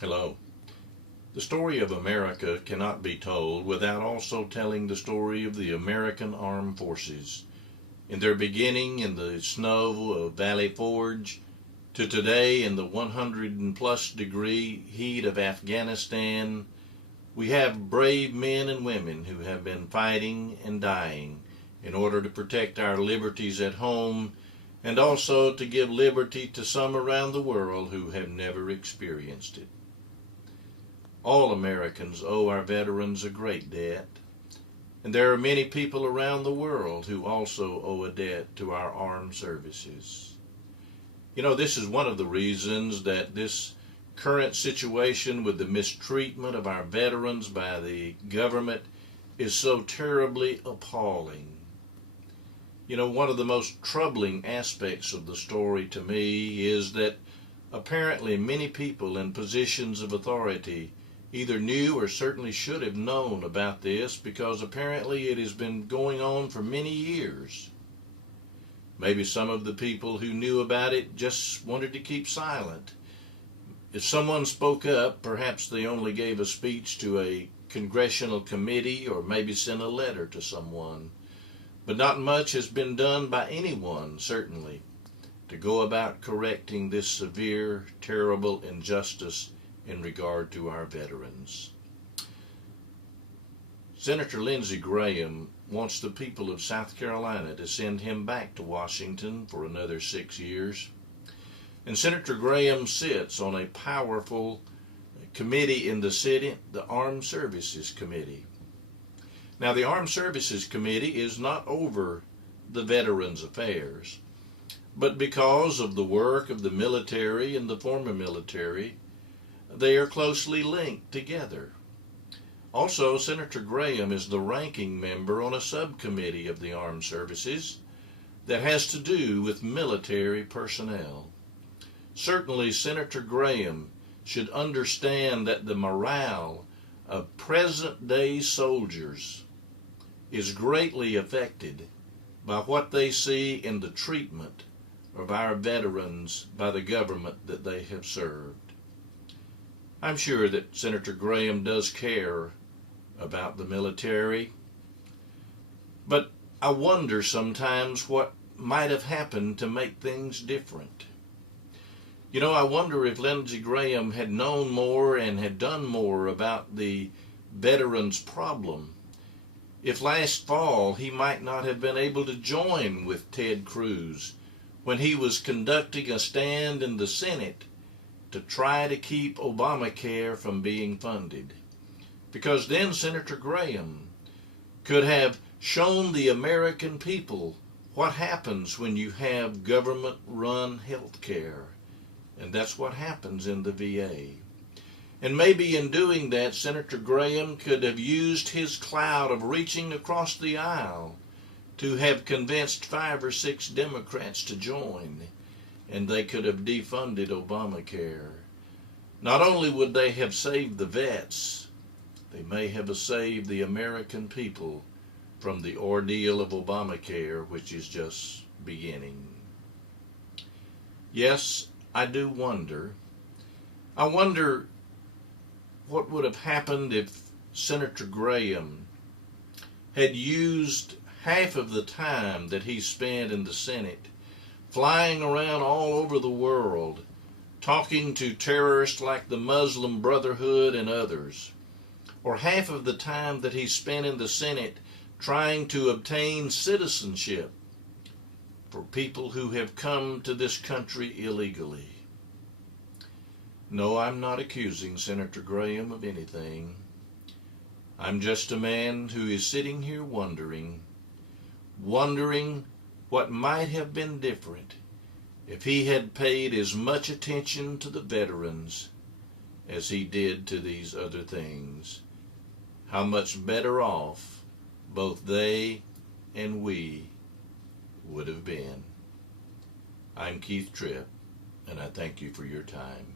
Hello. The story of America cannot be told without also telling the story of the American Armed Forces. In their beginning in the snow of Valley Forge, to today in the 100 and plus degree heat of Afghanistan, we have brave men and women who have been fighting and dying in order to protect our liberties at home and also to give liberty to some around the world who have never experienced it. All Americans owe our veterans a great debt, and there are many people around the world who also owe a debt to our armed services. You know, this is one of the reasons that this current situation with the mistreatment of our veterans by the government is so terribly appalling. You know, one of the most troubling aspects of the story to me is that apparently many people in positions of authority either knew or certainly should have known about this because apparently it has been going on for many years. Maybe some of the people who knew about it just wanted to keep silent. If someone spoke up, perhaps they only gave a speech to a congressional committee or maybe sent a letter to someone. But not much has been done by anyone, certainly, to go about correcting this severe, terrible injustice in regard to our veterans. Senator Lindsey Graham wants the people of South Carolina to send him back to Washington for another 6 years. And Senator Graham sits on a powerful committee in the Senate, the Armed Services Committee. Now, the Armed Services Committee is not over the Veterans Affairs, but because of the work of the military and the former military, they are closely linked together. Also, Senator Graham is the ranking member on a subcommittee of the Armed Services that has to do with military personnel. Certainly, Senator Graham should understand that the morale of present-day soldiers is greatly affected by what they see in the treatment of our veterans by the government that they have served. I'm sure that Senator Graham does care about the military, but I wonder sometimes what might have happened to make things different. You know, I wonder if Lindsey Graham had known more and had done more about the veterans' problem, if last fall he might not have been able to join with Ted Cruz when he was conducting a stand in the Senate to try to keep Obamacare from being funded. Because then Senator Graham could have shown the American people what happens when you have government-run health care. And that's what happens in the VA. And maybe in doing that, Senator Graham could have used his clout of reaching across the aisle to have convinced 5 or 6 Democrats to join, and they could have defunded Obamacare. Not only would they have saved the vets, they may have saved the American people from the ordeal of Obamacare, which is just beginning. Yes, I do wonder. I wonder what would have happened if Senator Graham had used half of the time that he spent in the Senate flying around all over the world, talking to terrorists like the Muslim Brotherhood and others, or half of the time that he spent in the Senate trying to obtain citizenship for people who have come to this country illegally. No, I'm not accusing Senator Graham of anything. I'm just a man who is sitting here wondering what might have been different if he had paid as much attention to the veterans as he did to these other things. How much better off both they and we would have been. I'm Keith Tripp, and I thank you for your time.